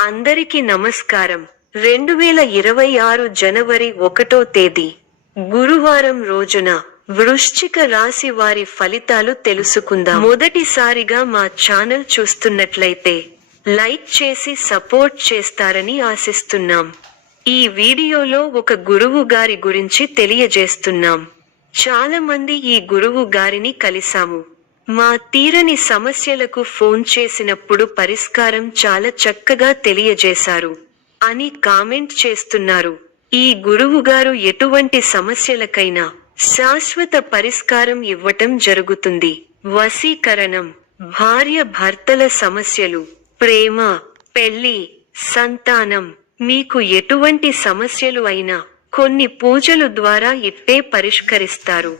అందరికీ నమస్కారం. 2026 జనవరి 1వ తేదీ గురువారం రోజున వృశ్చిక రాశి వారి ఫలితాలు తెలుసుకుందాం. మొదటిసారిగా మా ఛానల్ చూస్తున్నట్లయితే లైక్ చేసి సపోర్ట్ చేస్తారని ఆశిస్తున్నాం. ఈ వీడియోలో ఒక గురువు గారి గురించి తెలియజేస్తున్నాం. చాలా మంది ఈ గురువు గారిని కలిసాము. మా తీరని సమస్యలకు ఫోన్ చేసినప్పుడు పరిష్కారం చాలా చక్కగా తెలియజేశారు అని కామెంట్ చేస్తున్నారు. ఈ గురువుగారు ఎటువంటి సమస్యలకైనా శాశ్వత పరిష్కారం ఇవ్వటం జరుగుతుంది. వశీకరణం, భార్య భర్తల సమస్యలు, ప్రేమ, పెళ్లి, సంతానం, మీకు ఎటువంటి సమస్యలు అయినా కొన్ని పూజలు ద్వారా ఇట్టే పరిష్కరిస్తారు.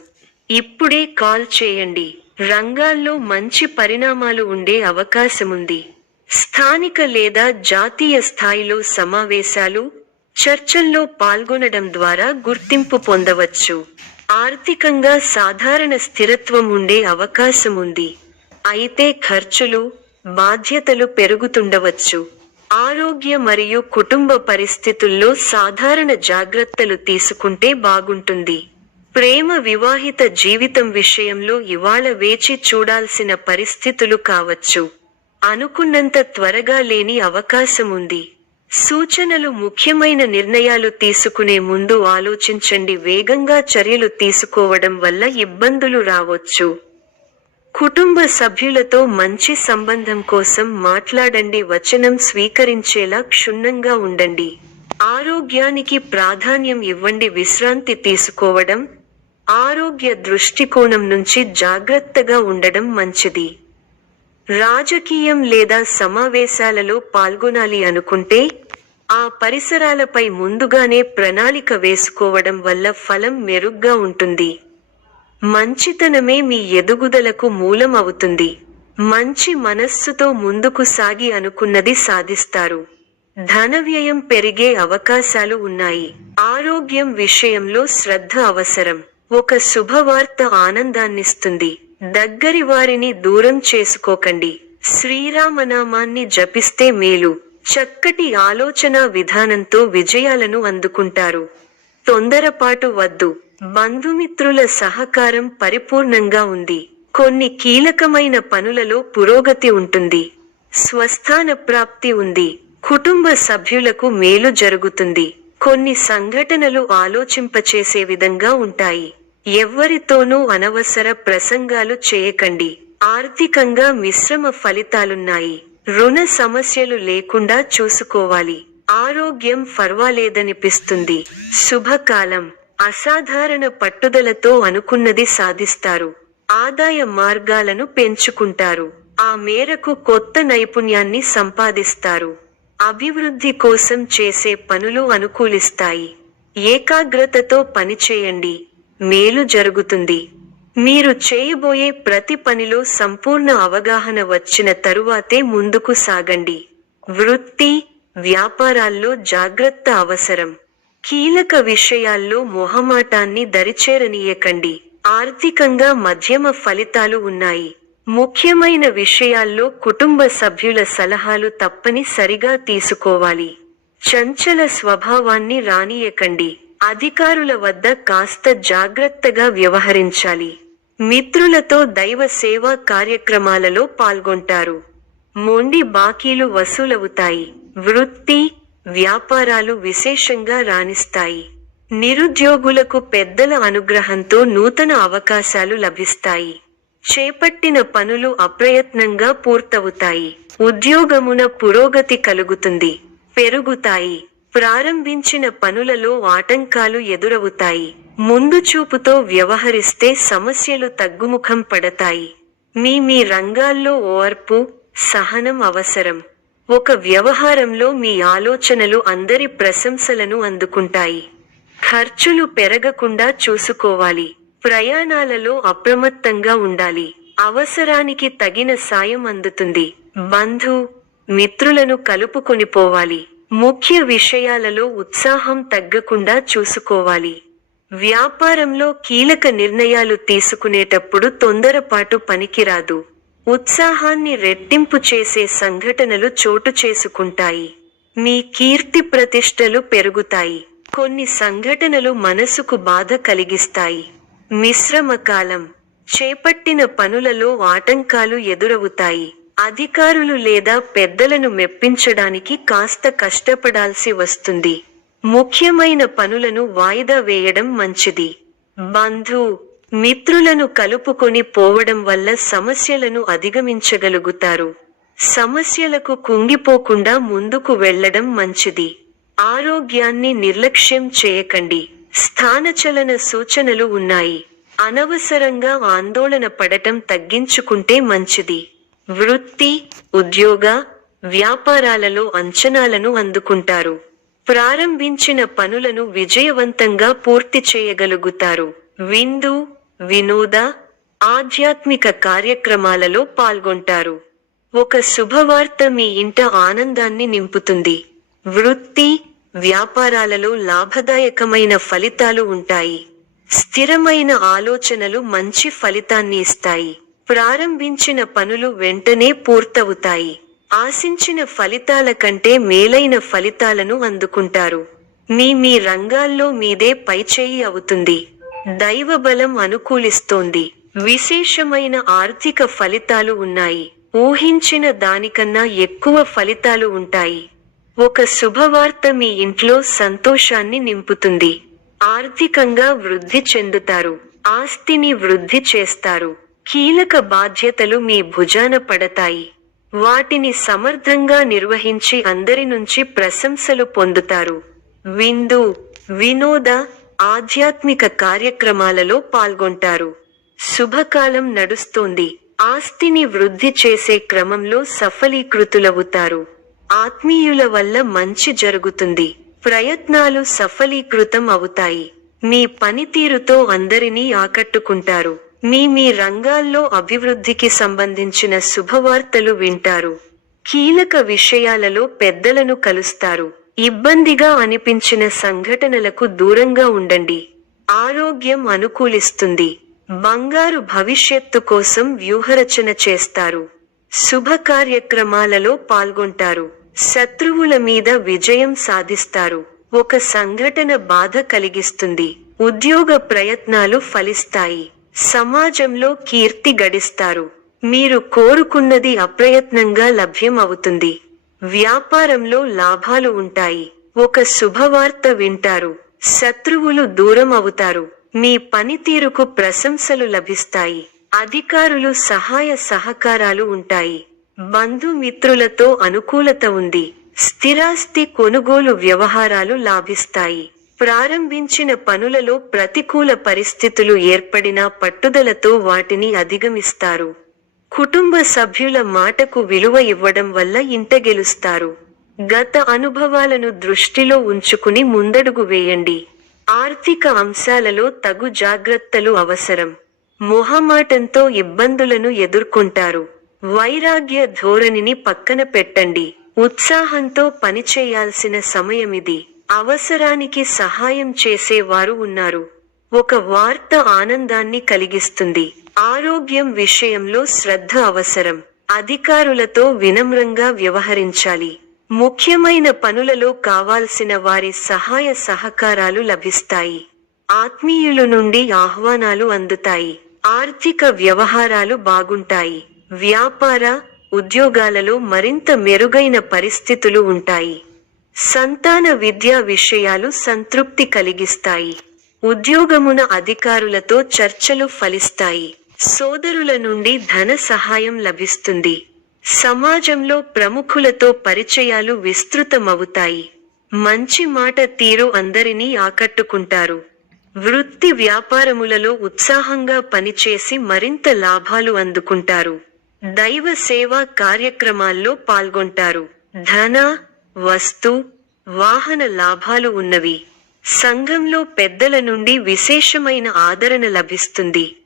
ఇప్పుడే కాల్ చేయండి. రంగాల్లో మంచి పరిణామాలు ఉండే అవకాశముంది. స్థానిక లేదా జాతీయ స్థాయిలో సమావేశాలు, చర్చల్లో పాల్గొనడం ద్వారా గుర్తింపు పొందవచ్చు. ఆర్థికంగా సాధారణ స్థిరత్వం ఉండే అవకాశముంది. అయితే ఖర్చులు, బాధ్యతలు పెరుగుతుండవచ్చు. ఆరోగ్య మరియు కుటుంబ పరిస్థితుల్లో సాధారణ జాగ్రత్తలు తీసుకుంటే బాగుంటుంది. ప్రేమ వివాహిత జీవితం విషయంలో ఇవాళ వేచి చూడాల్సిన పరిస్థితులు కావచ్చు. అనుకున్నంత త్వరగా లేని అవకాశముంది. సూచనలు: ముఖ్యమైన నిర్ణయాలు తీసుకునే ముందు ఆలోచించండి. వేగంగా చర్యలు తీసుకోవడం వల్ల ఇబ్బందులు రావచ్చు. కుటుంబ సభ్యులతో మంచి సంబంధం కోసం మాట్లాడండి. వచనం స్వీకరించేలా క్షుణ్ణంగా ఉండండి. ఆరోగ్యానికి ప్రాధాన్యం ఇవ్వండి. విశ్రాంతి తీసుకోవడం, ఆరోగ్య దృష్టికోణం నుంచి జాగ్రత్తగా ఉండడం మంచిది. రాజకీయం లేదా సమావేశాలలో పాల్గొనాలి అనుకుంటే ఆ పరిసరాలపై ముందుగానే ప్రణాళిక వేసుకోవడం వల్ల ఫలం మెరుగ్గా ఉంటుంది. మంచితనమే మీ ఎదుగుదలకు మూలం అవుతుంది. మంచి మనస్సుతో ముందుకు సాగి అనుకున్నది సాధిస్తారు. ధన వ్యయం పెరిగే అవకాశాలు ఉన్నాయి. ఆరోగ్యం విషయంలో శ్రద్ధ అవసరం. ఒక శుభవార్త ఆనందాన్నిస్తుంది. దగ్గరి వారిని దూరం చేసుకోకండి. శ్రీరామనామాన్ని జపిస్తే మేలు. చక్కటి ఆలోచనా విధానంతో విజయాలను అందుకుంటారు. తొందరపాటు వద్దు. బంధుమిత్రుల సహకారం పరిపూర్ణంగా ఉంది. కొన్ని కీలకమైన పనులలో పురోగతి ఉంటుంది. స్వస్థాన ప్రాప్తి ఉంది. కుటుంబ సభ్యులకు మేలు జరుగుతుంది. కొన్ని సంఘటనలు ఆలోచింపచేసే విధంగా ఉంటాయి. ఎవ్వరితోనూ అనవసర ప్రసంగాలు చేయకండి. ఆర్థికంగా మిశ్రమ ఫలితాలున్నాయి. రుణ సమస్యలు లేకుండా చూసుకోవాలి. ఆరోగ్యం పర్వాలేదనిపిస్తుంది. శుభకాలం. అసాధారణ పట్టుదలతో అనుకున్నది సాధిస్తారు. ఆదాయ మార్గాలను పెంచుకుంటారు. ఆ మేరకు కొత్త నైపుణ్యాన్ని సంపాదిస్తారు. అభివృద్ధి కోసం చేసే పనులు అనుకూలిస్తాయి. ఏకాగ్రతతో పనిచేయండి. మేలు జరుగుతుంది. మీరు చేయబోయే ప్రతి పనిలో సంపూర్ణ అవగాహన వచ్చిన తరువాతే ముందుకు సాగండి. వృత్తి, వ్యాపారాల్లో జాగ్రత్త అవసరం. కీలక విషయాల్లో మొహమాటాన్ని దరిచేరనీయకండి. ఆర్థికంగా మధ్యమ ఫలితాలు ఉన్నాయి. ముఖ్యమైన విషయాల్లో కుటుంబ సభ్యుల సలహాలు తప్పనిసరిగా తీసుకోవాలి. చంచల స్వభావాన్ని రానీయకండి. అధికారుల వద్ద కాస్త జాగ్రత్తగా వ్యవహరించాలి. మిత్రులతో దైవ సేవా కార్యక్రమాలలో పాల్గొంటారు. మొండి బాకీలు వసూలవుతాయి. వృత్తి, వ్యాపారాలు విశేషంగా రాణిస్తాయి. నిరుద్యోగులకు పెద్దల అనుగ్రహంతో నూతన అవకాశాలు లభిస్తాయి. చేపట్టిన పనులు అప్రయత్నంగా పూర్తవుతాయి. ఉద్యోగమున పురోగతి కలుగుతుంది. పెరుగుతాయి. ప్రారంభించిన పనులలో ఆటంకాలు ఎదురవుతాయి. ముందు చూపుతో వ్యవహరిస్తే సమస్యలు తగ్గుముఖం పడతాయి. మీ రంగాల్లో ఓర్పు, సహనం అవసరం. ఒక వ్యవహారంలో మీ ఆలోచనలు అందరి ప్రశంసలను అందుకుంటాయి. ఖర్చులు పెరగకుండా చూసుకోవాలి. ప్రయాణాలలో అప్రమత్తంగా ఉండాలి. అవసరానికి తగిన సాయం అందుతుంది. బంధు, మిత్రులను కలుపుకొనిపోవాలి. ముఖ్య విషయాలలో ఉత్సాహం తగ్గకుండా చూసుకోవాలి. వ్యాపారంలో కీలక నిర్ణయాలు తీసుకునేటప్పుడు తొందరపాటు పనికిరాదు. ఉత్సాహాన్ని రెట్టింపు చేసే సంఘటనలు చోటు చేసుకుంటాయి. మీ కీర్తి ప్రతిష్టలు పెరుగుతాయి. కొన్ని సంఘటనలు మనసుకు బాధ కలిగిస్తాయి. మిశ్రమ కాలం. చేపట్టిన పనులలో ఆటంకాలు ఎదురవుతాయి. అధికారులు లేదా పెద్దలను మెప్పించడానికి కాస్త కష్టపడాల్సి వస్తుంది. ముఖ్యమైన పనులను వాయిదా వేయడం మంచిది. బంధు మిత్రులను కలుపుకొని పోవడం వల్ల సమస్యలను అధిగమించగలుగుతారు. సమస్యలకు కుంగిపోకుండా ముందుకు వెళ్లడం మంచిది. ఆరోగ్యాన్ని నిర్లక్ష్యం చేయకండి. స్థానచలన సూచనలు ఉన్నాయి. అనవసరంగా ఆందోళన పడటం తగ్గించుకుంటే మంచిది. వృత్తి, ఉద్యోగ, వ్యాపారాలలో అంచనాలను అందుకుంటారు. ప్రారంభించిన పనులను విజయవంతంగా పూర్తి చేయగలుగుతారు. విందు, వినోద, ఆధ్యాత్మిక కార్యక్రమాలలో పాల్గొంటారు. ఒక శుభవార్త మీ ఇంట ఆనందాన్ని నింపుతుంది. వృత్తి, వ్యాపారాలలో లాభదాయకమైన ఫలితాలు ఉంటాయి. స్థిరమైన ఆలోచనలు మంచి ఫలితాన్ని ఇస్తాయి. ప్రారంభించిన పనులు వెంటనే పూర్తవుతాయి. ఆశించిన ఫలితాల కంటే మేలైన ఫలితాలను అందుకుంటారు. మీ రంగాల్లో మీదే పైచేయి అవుతుంది. దైవబలం అనుకూలిస్తోంది. విశేషమైన ఆర్థిక ఫలితాలు ఉన్నాయి. ఊహించిన దానికన్నా ఎక్కువ ఫలితాలు ఉంటాయి. ఒక శుభవార్త మీ ఇంట్లో సంతోషాన్ని నింపుతుంది. ఆర్థికంగా వృద్ధి చెందుతారు. ఆస్తిని వృద్ధి చేస్తారు. కీలక బాధ్యతలు మీ భుజాన పడతాయి. వాటిని సమర్థంగా నిర్వహించి అందరి నుంచి ప్రశంసలు పొందుతారు. విందు, వినోద, ఆధ్యాత్మిక కార్యక్రమాలలో పాల్గొంటారు. శుభకాలం నడుస్తోంది. ఆస్తిని వృద్ధి చేసే క్రమంలో సఫలీకృతులవుతారు. ఆత్మీయుల వల్ల మంచి జరుగుతుంది. ప్రయత్నాలు సఫలీకృతం అవుతాయి. మీ పనితీరుతో అందరినీ ఆకట్టుకుంటారు. మీ రంగాల్లో అభివృద్ధికి సంబంధించిన శుభవార్తలు వింటారు. కీలక విషయాలలో పెద్దలను కలుస్తారు. ఇబ్బందిగా అనిపించిన సంఘటనలకు దూరంగా ఉండండి. ఆరోగ్యం అనుకూలిస్తుంది. బంగారు భవిష్యత్తు కోసం వ్యూహరచన చేస్తారు. శుభ కార్యక్రమాలలో పాల్గొంటారు. శత్రువుల మీద విజయం సాధిస్తారు. ఒక సంఘటన బాధ కలిగిస్తుంది. ఉద్యోగ ప్రయత్నాలు ఫలిస్తాయి. సమాజంలో కీర్తి గడిస్తారు. మీరు కోరుకున్నది అప్రయత్నంగా లభ్యం అవుతుంది. వ్యాపారంలో లాభాలు ఉంటాయి. ఒక శుభవార్త వింటారు. శత్రువులు దూరం అవుతారు. మీ పనితీరుకు ప్రశంసలు లభిస్తాయి. అధికారులు సహాయ సహకారాలు ఉంటాయి. బంధుమిత్రులతో అనుకూలత ఉంది. స్థిరాస్తి కొనుగోలు వ్యవహారాలు లాభిస్తాయి. ప్రారంభించిన పనులలో ప్రతికూల పరిస్థితులు ఏర్పడినా పట్టుదలతో వాటిని అధిగమిస్తారు. కుటుంబ సభ్యుల మాటకు విలువ ఇవ్వడం వల్ల ఇంట గెలుస్తారు. గత అనుభవాలను దృష్టిలో ఉంచుకుని ముందడుగు వేయండి. ఆర్థిక అంశాలలో తగు జాగ్రత్తలు అవసరం. మొహమాటంతో ఇబ్బందులను ఎదుర్కొంటారు. వైరాగ్య ధోరణిని పక్కన పెట్టండి. ఉత్సాహంతో పనిచేయాల్సిన సమయమిది. అవసరానికి సహాయం చేసేవారు ఉన్నారు. ఒక వార్త ఆనందాన్ని కలిగిస్తుంది. ఆరోగ్యం విషయంలో శ్రద్ధ అవసరం. అధికారులతో వినమ్రంగా వ్యవహరించాలి. ముఖ్యమైన పనులలో కావాల్సిన వారి సహాయ సహకారాలు లభిస్తాయి. ఆత్మీయుల నుండి ఆహ్వానాలు అందుతాయి. ఆర్థిక వ్యవహారాలు బాగుంటాయి. వ్యాపార, ఉద్యోగాలలో మరింత మెరుగైన పరిస్థితులు ఉంటాయి. సంతాన విద్యా విషయాలు సంతృప్తి కలిగిస్తాయి. ఉద్యోగమున అధికారులతో చర్చలు ఫలిస్తాయి. సోదరుల నుండి ధన సహాయం లభిస్తుంది. సమాజంలో ప్రముఖులతో పరిచయాలు విస్తృతమవుతాయి. మంచి మాట తీరు అందరినీ ఆకట్టుకుంటారు. వృత్తి వ్యాపారములలో ఉత్సాహంగా పనిచేసి మరింత లాభాలు అందుకుంటారు. దైవ సేవా కార్యక్రమాల్లో పాల్గొంటారు. ధన, వస్తు, వాహన లాభాలు ఉన్నవి. సంఘంలో పెద్దల నుండి విశేషమైన ఆదరణ లభిస్తుంది.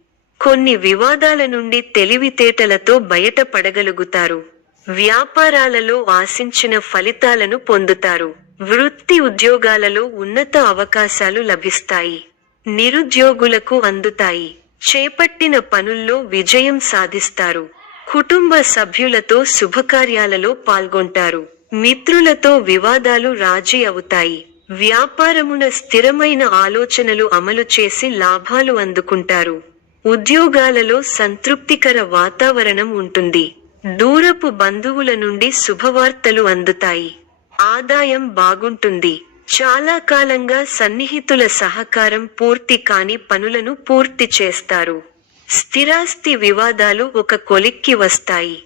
కొన్ని వివాదాల నుండి తెలివితేటలతో బయటపడగలుగుతారు. వ్యాపారాలలో ఆశించిన ఫలితాలను పొందుతారు. వృత్తి ఉద్యోగాలలో ఉన్నత అవకాశాలు లభిస్తాయి. నిరుద్యోగులకు అందుతాయి. చేపట్టిన పనుల్లో విజయం సాధిస్తారు. కుటుంబ సభ్యులతో శుభకార్యాలలో పాల్గొంటారు. మిత్రులతో వివాదాలు రాజీ అవుతాయి. వ్యాపారమున స్థిరమైన ఆలోచనలు అమలు చేసి లాభాలు అందుకుంటారు. ఉద్యోగాలలో సంతృప్తికర వాతావరణం ఉంటుంది. దూరపు బంధువుల నుండి శుభవార్తలు అందుతాయి. ఆదాయం బాగుంటుంది. చాలా కాలంగా సన్నిహితుల సహకారం పూర్తి కాని పనులను పూర్తి చేస్తారు. స్థిరాస్తి వివాదాలు ఒక కొలిక్కి వస్తాయి.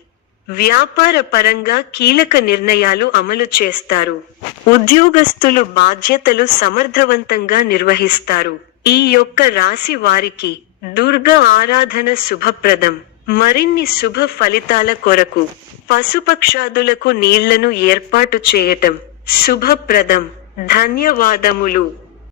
వ్యాపార పరంగా కీలక నిర్ణయాలు అమలు చేస్తారు. ఉద్యోగస్తులు బాధ్యతలు సమర్థవంతంగా నిర్వహిస్తారు. ఈ యొక్క రాశి వారికి దుర్గా ఆరాధన శుభప్రదం. మరిన్ని శుభ ఫలితాల కొరకు పశుపక్షాదులకు నీళ్లను ఏర్పాటు చేయటం శుభప్రదం. ధన్యవాదములు.